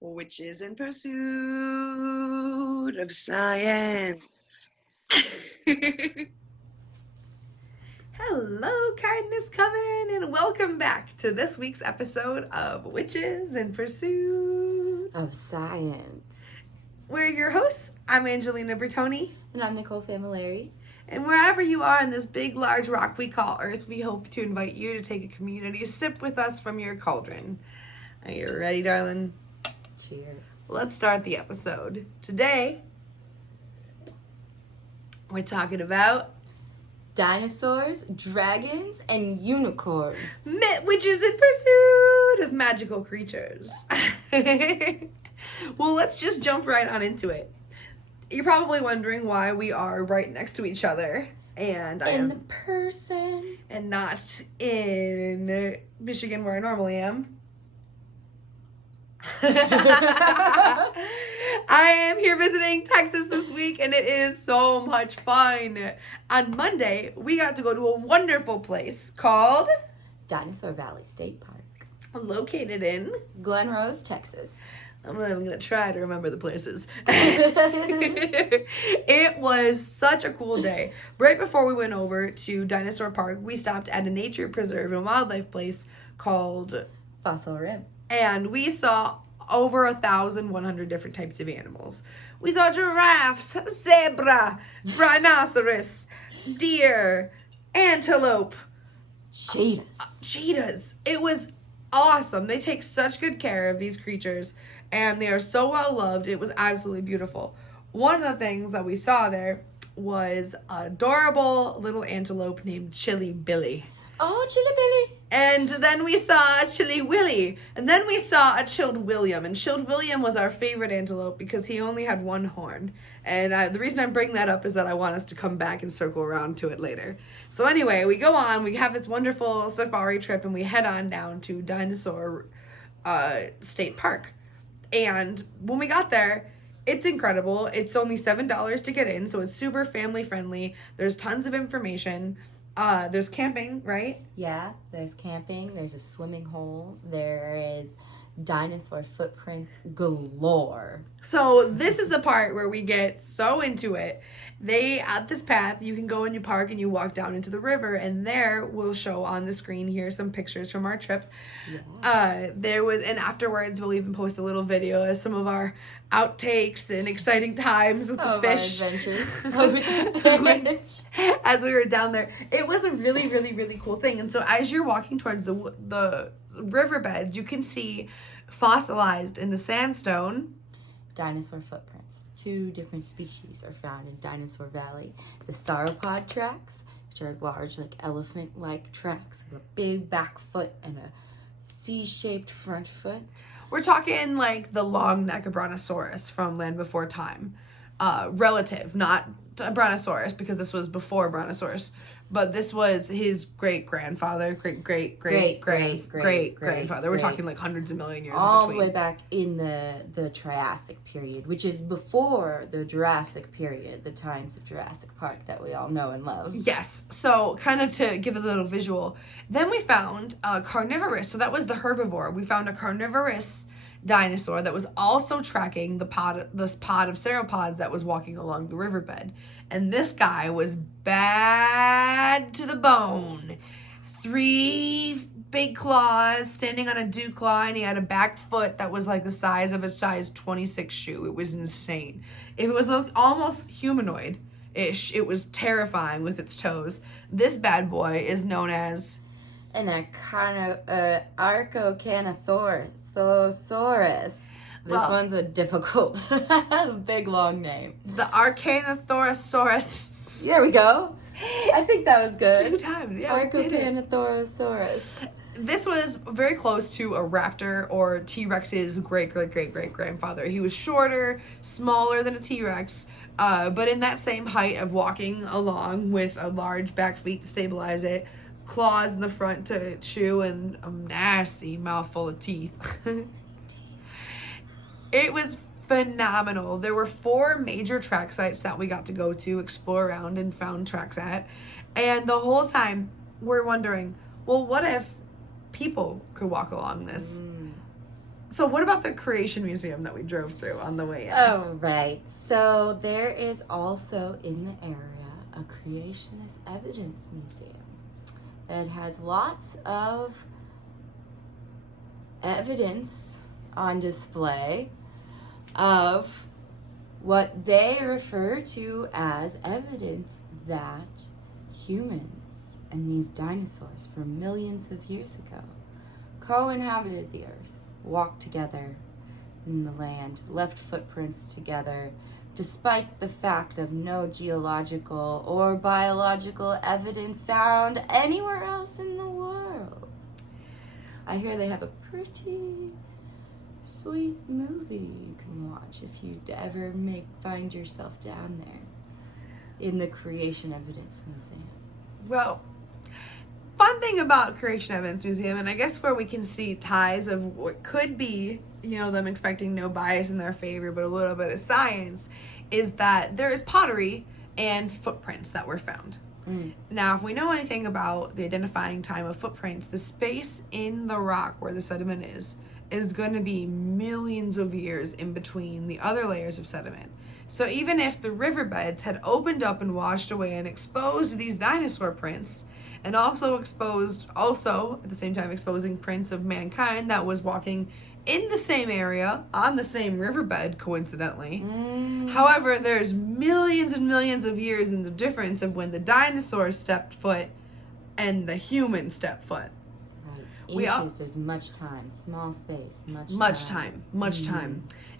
Witches in pursuit of science. Hello, kindness coming, and welcome back to this week's episode of Witches in Pursuit of Science. We're your hosts. I'm Angelina Bertoni. And I'm Nicole Familari. And wherever you are in this big, large rock we call Earth, we hope to invite you to take a community sip with us from your cauldron. Are you ready, darling? Cheers. Let's start the episode. Today, we're talking about dinosaurs, dragons, and unicorns. Witches in pursuit of magical creatures. Well, let's just jump right on into it. You're probably wondering why we are right next to each other. And I am the person. And not in Michigan where I normally am. I am here visiting Texas this week, and it is so much fun. On Monday, we got to go to a wonderful place called Dinosaur Valley State Park, located in Glen Rose, Texas. I'm not even going to try to remember the places. It was such a cool day. Right before we went over to Dinosaur Park, we stopped at a nature preserve and wildlife place called Fossil Rim. And we saw over 1,100 different types of animals. We saw giraffes, zebra, rhinoceros, deer, antelope, cheetahs. It was awesome. They take such good care of these creatures, and they are so well loved. It was absolutely beautiful. One of the things that we saw there was an adorable little antelope named Chili Billy. Oh, Chili Billy. And then we saw a Chili Willy. And then we saw a Chilled William. And Chilled William was our favorite antelope because he only had one horn. And the reason I bring that up is that I want us to come back and circle around to it later. So anyway, we go on. We have this wonderful safari trip. And we head on down to Dinosaur State Park. And when we got there, it's incredible. It's only $7 to get in. So it's super family friendly. There's tons of information. There's camping, right? Yeah, there's camping. There's a swimming hole. There is dinosaur footprints galore. So this is the part where we get so into it. At this path, you can go and you park and you walk down into the river, and there we'll show on the screen here some pictures from our trip. Yeah. And afterwards we'll even post a little video of some of our outtakes and exciting times with the fish. Our adventures. As we were down there. It was a really, really, really cool thing. And so as you're walking towards the riverbeds, you can see fossilized in the sandstone dinosaur footprints. 2 different species are found in Dinosaur Valley. The sauropod tracks, which are large, like elephant-like tracks with a big back foot and a C-shaped front foot. We're talking like the long neck of Brontosaurus from Land Before Time. Relative, not Brontosaurus, because this was before Brontosaurus. But this was his great-grandfather, great-great-great-great-grandfather. We're talking like hundreds of million years all in between. All the way back in the Triassic period, which is before the Jurassic period, the times of Jurassic Park that we all know and love. Yes. So kind of to give a little visual. Then we found a carnivorous. So that was the herbivore. We found a carnivorous dinosaur that was also tracking this pod of sauropods that was walking along the riverbed. And this guy was bad to the bone. 3 big claws standing on a dew claw, and he had a back foot that was like the size of a size 26 shoe. It was insane. It was almost humanoid-ish. It was terrifying with its toes. This bad boy is known as an Archocanathosaurus. This one's a difficult, big, long name. The Archaeosaurus. There we go. I think that was good. 2 times, yeah. Archocanathosaurus. This was very close to a raptor or T-Rex's great-great-great-great-grandfather. He was shorter, smaller than a T-Rex, but in that same height of walking along with a large back feet to stabilize it, claws in the front to chew, and a nasty mouthful of teeth. It was phenomenal. There were 4 major track sites that we got to go to, explore around, and found tracks at. And the whole time, we're wondering, well, what if people could walk along this? So what about the Creation Museum that we drove through on the way in? Oh, right. So there is also in the area a creationist evidence museum that has lots of evidence on display of what they refer to as evidence that humans and these dinosaurs from millions of years ago co-inhabited the earth, walked together in the land, left footprints together, despite the fact of no geological or biological evidence found anywhere else in the world. I hear they have a pretty sweet movie you can watch if you ever find yourself down there in the Creation Evidence Museum. Well, fun thing about Creation Evidence Museum, and I guess where we can see ties of what could be, them expecting no bias in their favor, but a little bit of science, is that there is pottery and footprints that were found. Now, if we know anything about the identifying time of footprints, the space in the rock where the sediment is going to be millions of years in between the other layers of sediment. So even if the riverbeds had opened up and washed away and exposed these dinosaur prints, and also at the same time exposing prints of mankind that was walking in the same area on the same riverbed, coincidentally. However, there's millions and millions of years in the difference of when the dinosaurs stepped foot and the human stepped foot. Inches, there's much time, small space, much time.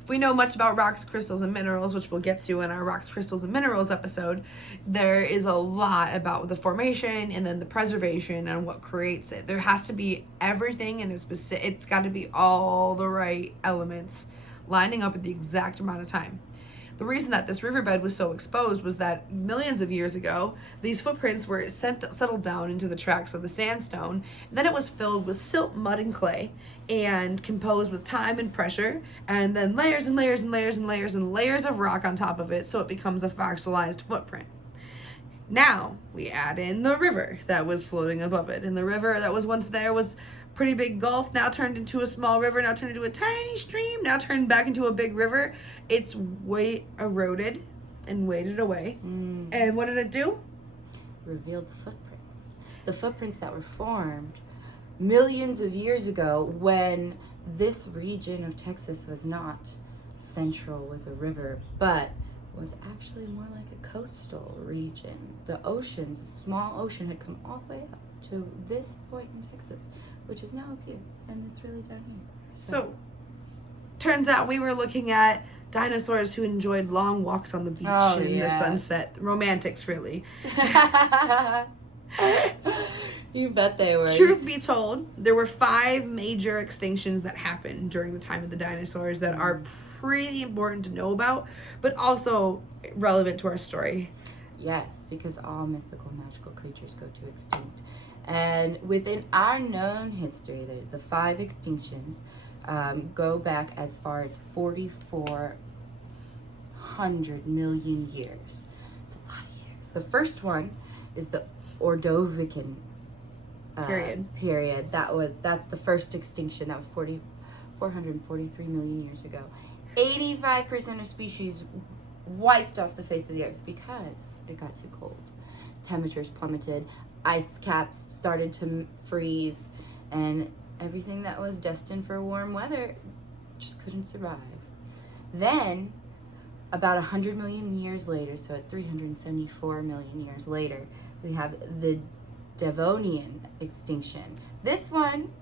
If we know much about rocks, crystals, and minerals, which we'll get to in our rocks, crystals, and minerals episode, there is a lot about the formation and then the preservation and what creates it. There has to be everything, and it's got to be all the right elements lining up at the exact amount of time. The reason that this riverbed was so exposed was that millions of years ago, these footprints were settled down into the tracks of the sandstone. And then it was filled with silt, mud, and clay, and composed with time and pressure, and then layers and layers and layers and layers and layers of rock on top of it, so it becomes a fossilized footprint. Now, we add in the river that was floating above it. And the river that was once there was pretty big gulf, now turned into a small river, now turned into a tiny stream, now turned back into a big river. It's way eroded and waded away. And what did it do? Revealed the footprints. The footprints that were formed millions of years ago when this region of Texas was not central with a river, but was actually more like a coastal region. The oceans, a small ocean, had come all the way up to this point in Texas, which is now up here, and it's really down here. So turns out we were looking at dinosaurs who enjoyed long walks on the beach in the sunset. Romantics, really. You bet they were. Truth be told, there were 5 major extinctions that happened during the time of the dinosaurs that are pretty important to know about, but also relevant to our story. Yes, because all mythical, magical creatures go to extinct. And within our known history, the 5 extinctions go back as far as 4,400 million years. It's a lot of years. The first one is the Ordovician period. That's the first extinction. That was 443 million years ago. 85% of species wiped off the face of the earth because it got too cold. Temperatures plummeted. Ice caps started to freeze, and everything that was destined for warm weather just couldn't survive. Then, about 100 million years later, so at 374 million years later, we have the Devonian extinction. This one,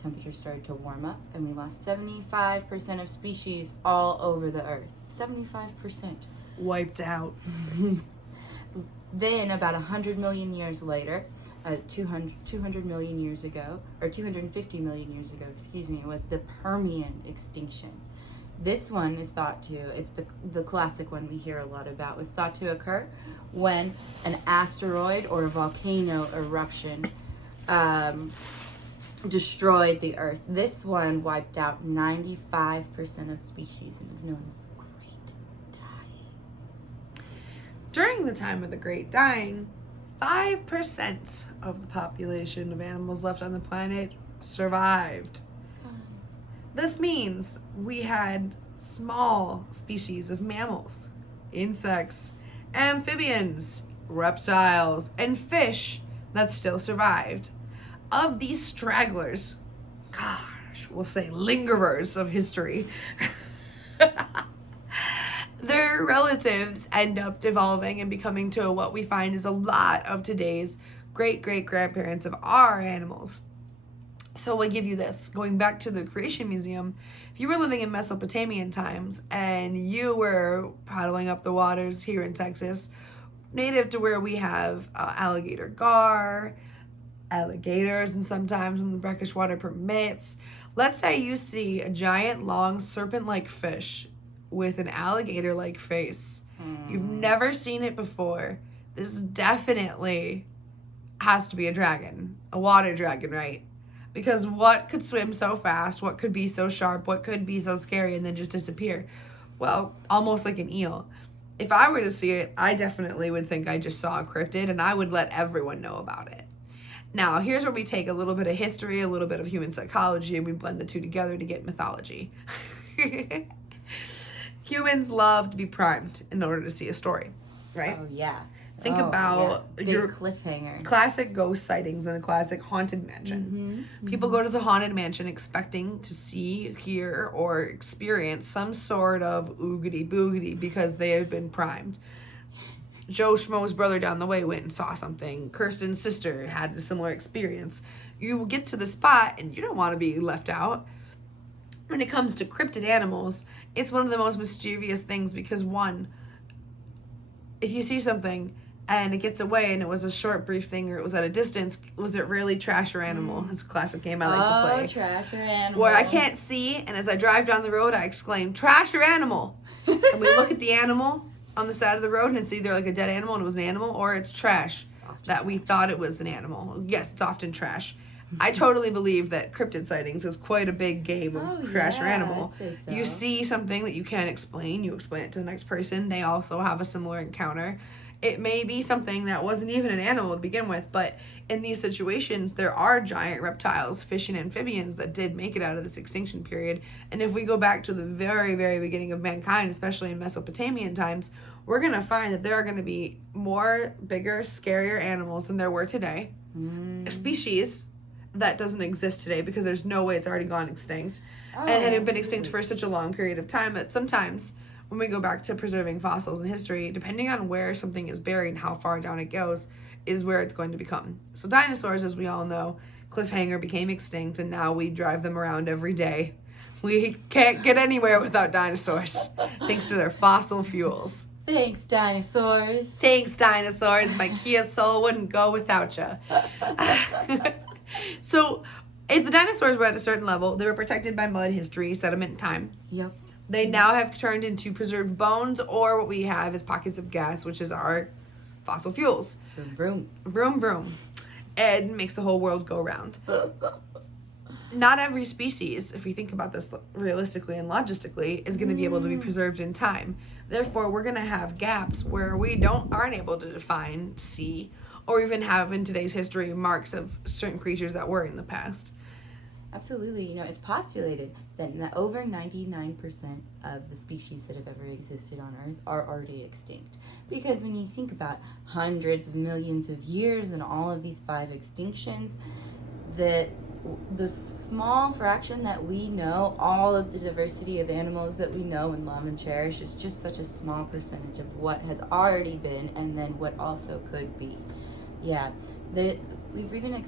temperatures started to warm up, and we lost 75% of species all over the earth. 75%. Wiped out. Then, about 100 million years later, 200 million years ago, or 250 million years ago, was the Permian extinction. This one is thought to, it's the classic one we hear a lot about, was thought to occur when an asteroid or a volcano eruption destroyed the Earth. This one wiped out 95% of species and is known as the Great Dying. During the time of the Great Dying, 5% of the population of animals left on the planet survived. This means we had small species of mammals, insects, amphibians, reptiles, and fish that still survived. Of these stragglers, gosh, we'll say lingerers of history, their relatives end up evolving and becoming to what we find is a lot of today's great-great-grandparents of our animals. So I give you this, going back to the Creation Museum, if you were living in Mesopotamian times and you were paddling up the waters here in Texas, native to where we have alligator gar, alligators, and sometimes when the brackish water permits, let's say you see a giant, long, serpent-like fish with an alligator-like face. You've never seen it before. This definitely has to be a dragon, a water dragon, right? Because what could swim so fast? What could be so sharp? What could be so scary and then just disappear? Well, almost like an eel. If I were to see it, I definitely would think I just saw a cryptid, and I would let everyone know about it. Now, here's where we take a little bit of history, a little bit of human psychology, and we blend the two together to get mythology. Humans love to be primed in order to see a story, right? Oh, yeah. Think about big your cliffhanger. classic ghost sightings in a classic haunted mansion. People go to the haunted mansion expecting to see, hear, or experience some sort of oogity boogity because they have been primed. Joe Schmo's brother down the way went and saw something. Kirsten's sister had a similar experience. You get to the spot and you don't want to be left out. When it comes to cryptid animals, it's one of the most mischievous things because, one, if you see something and it gets away and it was a short, brief thing or it was at a distance, was it really trash or animal? It's a classic game I like to play. Trash or animal. Where I can't see, and as I drive down the road, I exclaim, trash or animal? And we look at the animal on the side of the road and it's either like a dead animal and it was an animal, or it's trash that we thought it was an animal. Yes, it's often trash. I totally believe that cryptid sightings is quite a big game of trash or animal. I'd say so. You see something that you can't explain, you explain it to the next person, they also have a similar encounter. It may be something that wasn't even an animal to begin with, but in these situations, there are giant reptiles, fish, and amphibians that did make it out of this extinction period. And if we go back to the very, very beginning of mankind, especially in Mesopotamian times, we're going to find that there are going to be more bigger, scarier animals than there were today. A species that doesn't exist today because there's no way it's already gone extinct. And had been extinct for such a long period of time that sometimes when we go back to preserving fossils in history, depending on where something is buried and how far down it goes, is where it's going to become. So dinosaurs, as we all know, cliffhanger, became extinct, and now we drive them around every day. We can't get anywhere without dinosaurs, thanks to their fossil fuels. Thanks, dinosaurs. Thanks, dinosaurs. My Kia Soul wouldn't go without you. So, if the dinosaurs were at a certain level, they were protected by mud, history, sediment, and time. Yep. They now have turned into preserved bones, or what we have is pockets of gas, which is our fossil fuels. Vroom, vroom. Vroom, vroom. And makes the whole world go round. Not every species, if we think about this realistically and logistically, is going to be able to be preserved in time. Therefore, we're going to have gaps where we aren't able to define, see, or even have in today's history marks of certain creatures that were in the past. Absolutely. You know, it's postulated that over 99% of the species that have ever existed on Earth are already extinct. Because when you think about hundreds of millions of years and all of these 5 extinctions, the small fraction that we know, all of the diversity of animals that we know and love and cherish, is just such a small percentage of what has already been and then what also could be. Yeah, we've even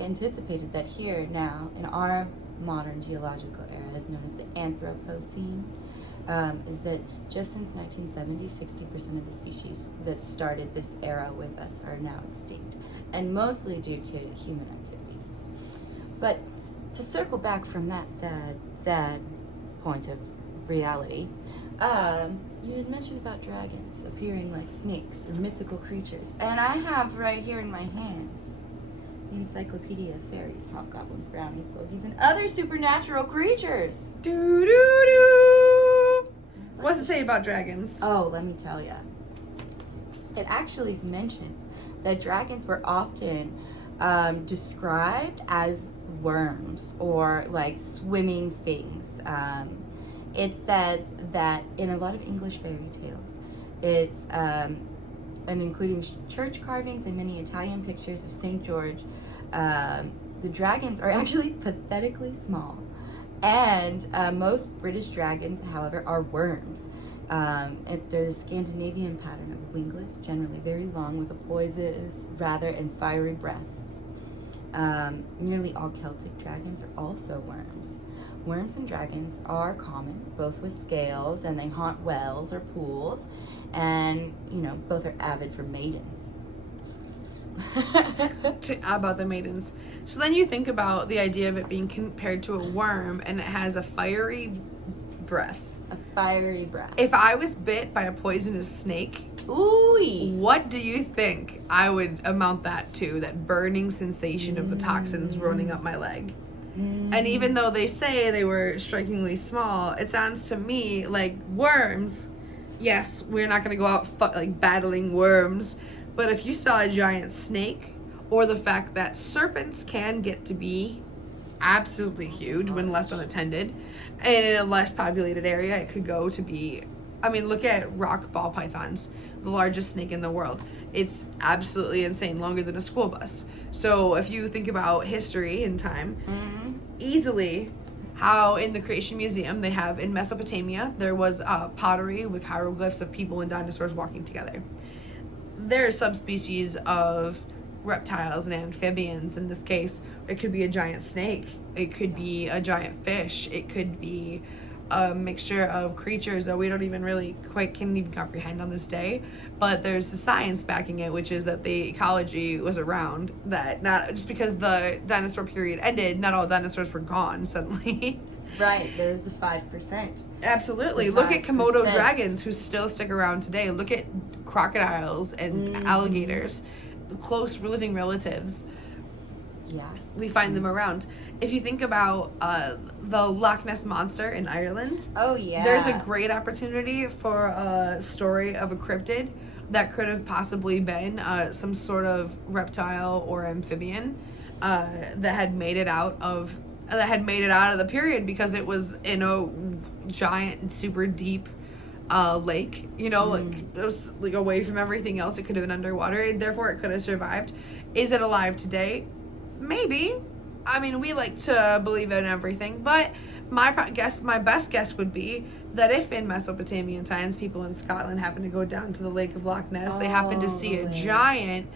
anticipated that here now in our modern geological era, is known as the Anthropocene, is that just since 1970, 60% of the species that started this era with us are now extinct, and mostly due to human activity. But to circle back from that sad point of reality, you had mentioned about dragons appearing like snakes or mythical creatures, and I have right here in my hands the Encyclopedia of Fairies, Hobgoblins, Brownies, Bogies, and other supernatural creatures. Doo-doo-doo. What's it say about dragons? Oh, let me tell you. It actually mentions that dragons were often described as worms or like swimming things. It says that in a lot of English fairy tales, it's and including church carvings and many Italian pictures of St. George, the dragons are actually pathetically small. And most British dragons, however, are worms. If they're the Scandinavian pattern of wingless, generally very long with a poisonous, rather, and fiery breath. Nearly all Celtic dragons are also worms. Worms and dragons are common, both with scales, and they haunt wells or pools, and, both are avid for maidens. About the maidens. So then you think about the idea of it being compared to a worm, and it has a fiery breath. A fiery breath. If I was bit by a poisonous snake, Ooh. what do you think I would amount that to? That burning sensation of the toxins running up my leg. And even though they say they were strikingly small, it sounds to me like worms. Yes, we're not going to go out battling worms, but if you saw a giant snake, or the fact that serpents can get to be absolutely huge when left unattended, and in a less populated area, it could go to be, look at rock ball pythons, the largest snake in the world. It's absolutely insane, longer than a school bus. So if you think about history and time, easily how in the Creation Museum they have in Mesopotamia, there was pottery with hieroglyphs of people and dinosaurs walking together. There are subspecies of reptiles and amphibians. In this case, it could be a giant snake, it could be a giant fish, it could be a mixture of creatures that we don't even really can't even comprehend on this day. But there's the science backing it, which is that the ecology was around, that not just because the dinosaur period ended, not all dinosaurs were gone suddenly. Right, there's the 5%. Absolutely. The Look at Komodo 5%. dragons who still stick around today. Look at crocodiles and alligators, close living relatives. Yeah. We find them around. If you think about the Loch Ness Monster in Ireland, Oh, yeah. there's a great opportunity for a story of a cryptid that could have possibly been some sort of reptile or amphibian that had made it out of the period, because it was in a giant and super deep lake, like it was like away from everything else. It could have been underwater, and therefore it could have survived. Is it alive today? Maybe. We like to believe in everything, but my best guess would be that if in Mesopotamian times people in Scotland happen to go down to the Lake of Loch Ness, they happen to see a giant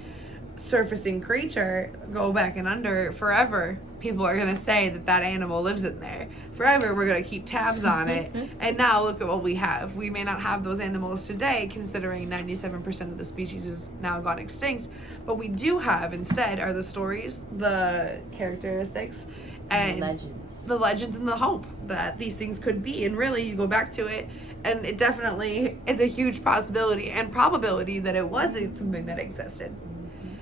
surfacing creature go back and under, forever people are going to say that animal lives in there. Forever we're going to keep tabs on it. And now look at what we have. We may not have those animals today, considering 97% of the species is now gone extinct, but we do have instead are the stories, the characteristics, and the legends and the hope that these things could be. And really, you go back to it, and it definitely is a huge possibility and probability that it wasn't something that existed.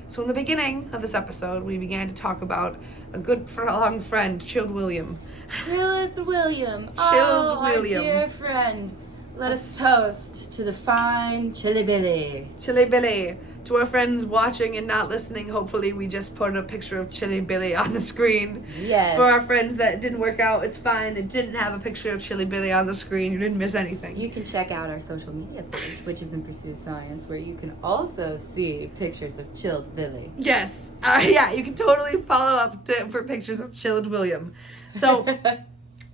So in the beginning of this episode, we began to talk about a good long friend, Chilled William. Chilled William. Chilled William. Our dear friend. Let us toast to the fine Chilly Billy. Chilly Billy. To our friends watching and not listening, hopefully we just put a picture of Chilly Billy on the screen. Yes. For our friends that didn't work out, it's fine. It didn't have a picture of Chilly Billy on the screen. You didn't miss anything. You can check out our social media page, which is In Pursuit of Science, where you can also see pictures of Chilled Billy. Yes. Yeah, you can totally follow up for pictures of Chilled William. So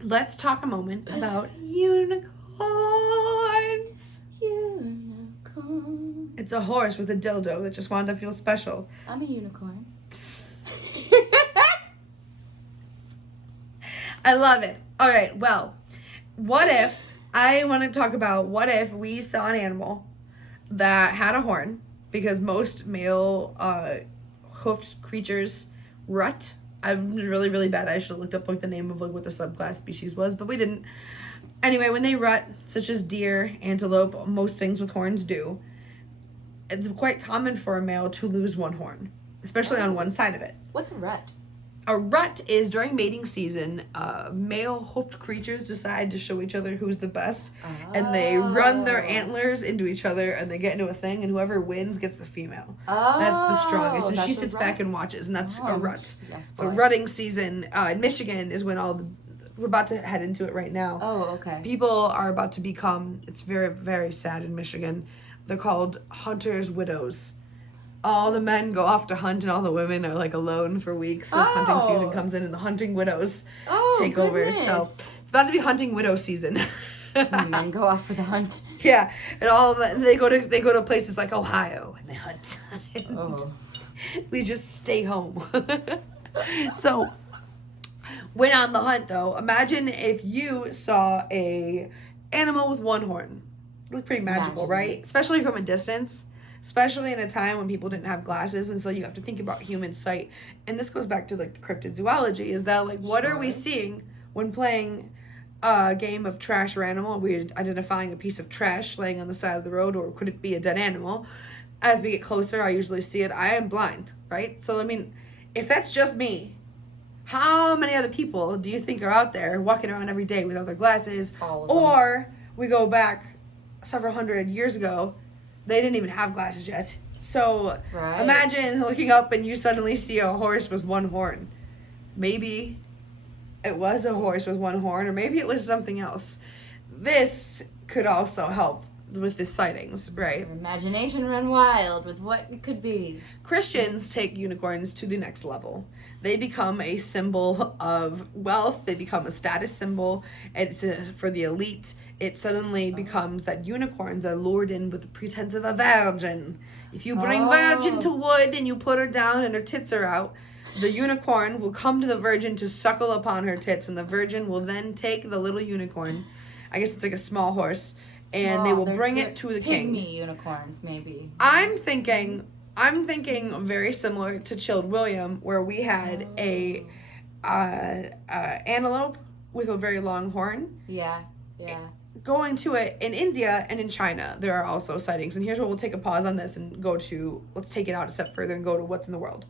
let's talk a moment about unicorns. Unicorn. It's a horse with a dildo that just wanted to feel special. I'm a unicorn. I love it. All right, well, what if we saw an animal that had a horn, because most male hoofed creatures rut. I'm really, really bad. I should have looked up the name of what the subclass species was, but we didn't. Anyway, when they rut, such as deer, antelope, most things with horns do, it's quite common for a male to lose one horn, especially on one side of it. What's a rut? A rut is during mating season, male hoofed creatures decide to show each other who's the best, and they run their antlers into each other, and they get into a thing, and whoever wins gets the female. That's the strongest, and she sits back and watches, and that's a rut. Yes, So rutting season in Michigan is when we're about to head into it right now. Oh, okay. People are about to become, it's very, very sad in Michigan, they're called hunters' widows. All the men go off to hunt and all the women are like alone for weeks as hunting season comes in and the hunting widows take over. So it's about to be hunting widow season. Men go off for the hunt. Yeah, and all of them, they go to places like Ohio and they hunt. We just stay home. So when on the hunt though, imagine if you saw a animal with one horn. It looked pretty magical, right? Especially from a distance. Especially in a time when people didn't have glasses, and so you have to think about human sight. And this goes back to like cryptozoology, is that like what are we seeing when playing a game of trash or animal? We're identifying a piece of trash laying on the side of the road, or could it be a dead animal? As we get closer, I usually see it. I am blind, right? So I mean, if that's just me, how many other people do you think are out there walking around every day without their glasses? All of them. Or we go back several hundred years ago, they didn't even have glasses yet. So imagine looking up and you suddenly see a horse with one horn. Maybe it was a horse with one horn, or maybe it was something else. This could also help with the sightings, right? Your imagination run wild with what it could be. Christians take unicorns to the next level. They become a symbol of wealth. They become a status symbol. It's for the elite. It suddenly becomes that unicorns are lured in with the pretense of a virgin. If you bring virgin to wood and you put her down and her tits are out, the unicorn will come to the virgin to suckle upon her tits, and the virgin will then take the little unicorn. I guess it's like a small horse. And they will bring it to the king. Pygmy unicorns, maybe. I'm thinking very similar to Chilled William, where we had a antelope with a very long horn. Yeah. Going to it in India and in China, there are also sightings. And here's where we'll take a pause on this and let's take it out a step further and go to what's in the world.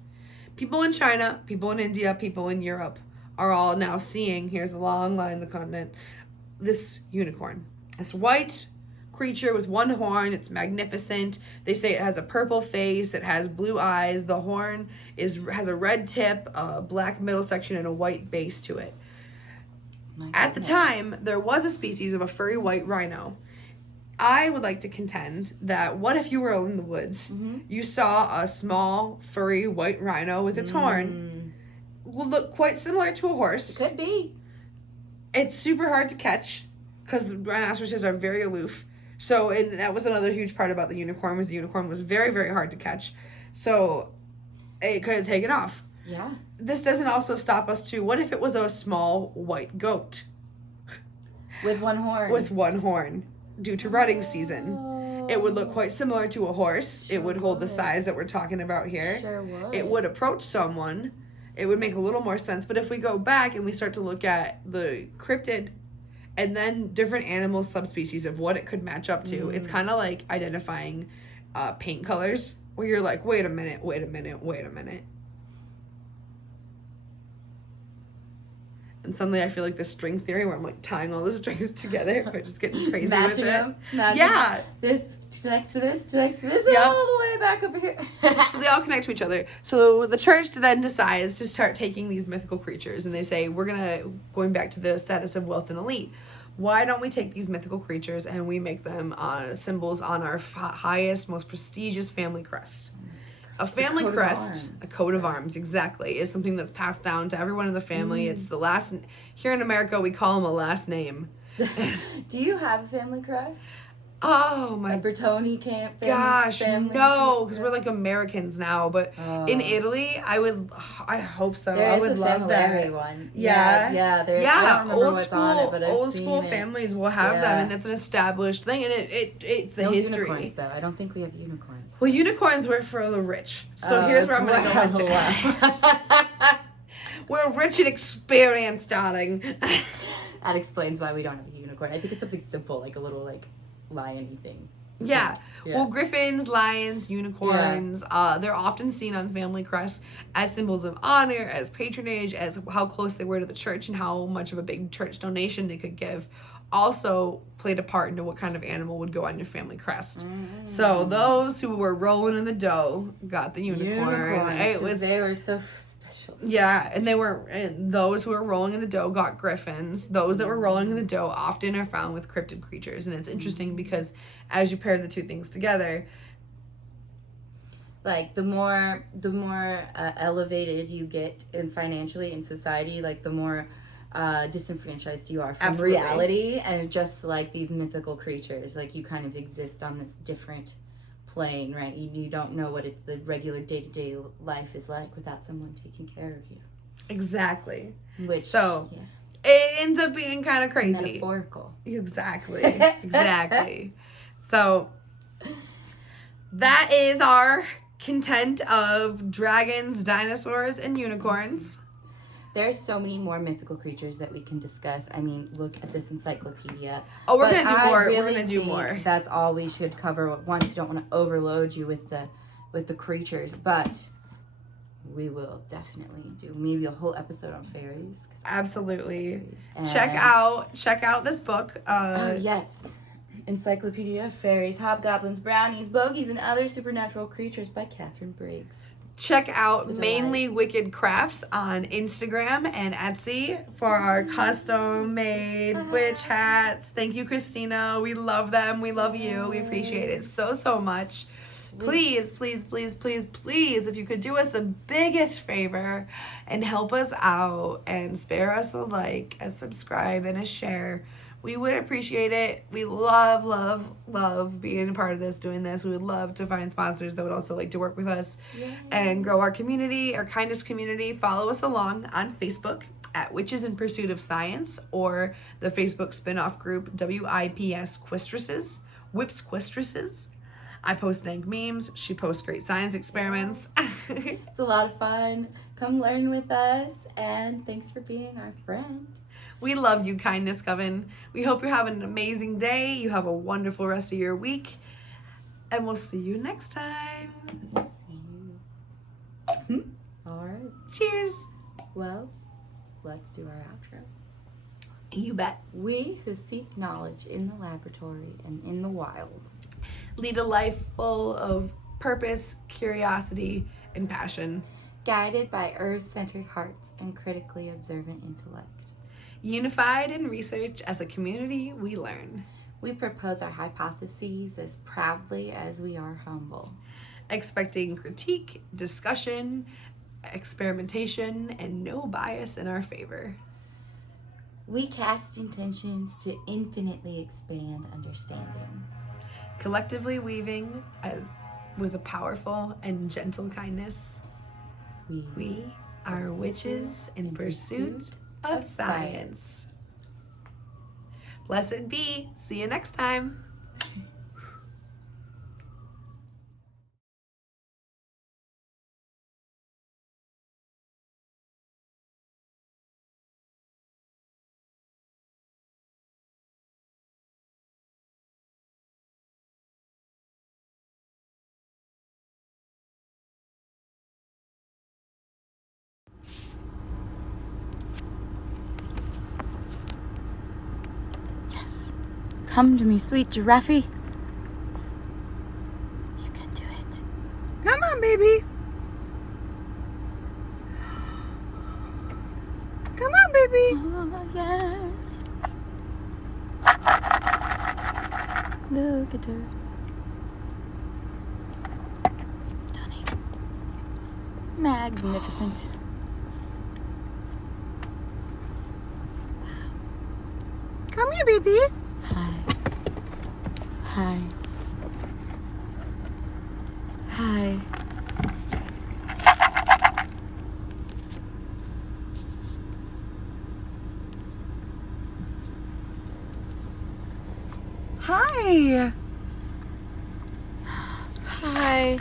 People in China, people in India, people in Europe are all now seeing, here's the long line of the continent, this unicorn. This white creature with one horn. It's magnificent. They say it has a purple face. It has blue eyes. The horn has a red tip, a black middle section, and a white base to it. At the time, there was a species of a furry white rhino. I would like to contend that what if you were in the woods, you saw a small furry white rhino with its horn, will look quite similar to a horse. It could be. It's super hard to catch because the rhinoceroses are very aloof. So, and that was another huge part about the unicorn was very, very hard to catch. So, it could have taken off. Yeah. This doesn't also stop us too. What if it was a small white goat? With one horn. With one horn. Due to rutting season. It would look quite similar to a horse. It would hold the size that we're talking about here. Sure would. It would approach someone. It would make a little more sense. But if we go back and we start to look at the cryptid and then different animal subspecies of what it could match up to, it's kind of like identifying paint colors, where you're like, wait a minute. And suddenly I feel like the string theory where I'm like tying all the strings together. We're just getting crazy with it. Yeah. This next to this, all the way back over here. So they all connect to each other. So the church then decides to start taking these mythical creatures, and they say, going back to the status of wealth and elite, why don't we take these mythical creatures and we make them symbols on our highest, most prestigious family crest? A family crest, a coat of arms, exactly, is something that's passed down to everyone in the family. It's the last, here in America, we call them a last name. Do you have a family crest? Oh my a Bertoni camp family no, because we're like Americans now, but in Italy I hope so. I would love that one. Yeah I don't remember old what's school on it, but old school families will have them, and that's an established thing, and it's the history. Unicorns, though. I don't think we have unicorns. Well, unicorns were for the rich, so here's where I'm gonna go into. We're rich and experienced, darling. That explains why we don't have a unicorn. I think it's something simple, like a little lion-y thing. Yeah. Yeah. Well, griffins, lions, unicorns, they're often seen on family crests as symbols of honor, as patronage, as how close they were to the church and how much of a big church donation they could give. Also played a part into what kind of animal would go on your family crest. So those who were rolling in the dough got the unicorn. They were so special. Yeah, and those who were rolling in the dough got griffins. Those that were rolling in the dough often are found with cryptid creatures, and it's interesting because as you pair the two things together, like the more elevated you get in financially in society, like the more disenfranchised you are from Absolutely. reality, and just like these mythical creatures, like you kind of exist on this different plane, right? You don't know what the regular day-to-day life is like without someone taking care of you. exactly. Which It ends up being kind of crazy. metaphorical. Exactly. Exactly. So that is our content of dragons, dinosaurs, and unicorns. There's so many more mythical creatures that we can discuss. I mean, look at this encyclopedia. Oh, we're But gonna do I more. We're really gonna do think more. That's all we should cover. Once you don't want to overload you with the creatures, but we will definitely do maybe a whole episode on fairies. Absolutely. And- Check out this book. Yes. Encyclopedia of Fairies, Hobgoblins, Brownies, Bogies, and Other Supernatural Creatures by Catherine Briggs. Check out It's a Mainly Wicked Crafts on Instagram and Etsy for our custom made witch hats. Thank you, Christina. We love them. We love you. We appreciate it so much. Please, please, please, please, please, if you could do us the biggest favor and help us out and spare us a like, a subscribe, and a share, we would appreciate it. We love, love, love being a part of this, doing this. We would love to find sponsors that would also like to work with us and grow our community, our kindness community. Follow us along on Facebook at Witches in Pursuit of Science, or the Facebook spin-off group WiPS Quistresses, WiPS Quistresses. I post dank memes. She posts great science experiments. It's a lot of fun. Come learn with us, and thanks for being our friend. We love you, Kindness Coven. We hope you're having an amazing day. You have a wonderful rest of your week. And we'll see you next time. All right. Cheers. Well, let's do our outro. You bet. We who seek knowledge in the laboratory and in the wild Lead a life full of purpose, curiosity, and passion. guided by earth-centered hearts and critically observant intellect. Unified in research as a community, we learn. We propose our hypotheses as proudly as we are humble. Expecting critique, discussion, experimentation, and no bias in our favor. We cast intentions to infinitely expand understanding. Collectively weaving as with a powerful and gentle kindness. We are witches in pursuit of science. Blessed be. See you next time. Come to me, sweet giraffe. You can do it. Come on, baby. Come on, baby. Oh, yes. Look at her. Stunning. Magnificent. Come here, baby. Hi. Hi. Hi. Hi. Hi.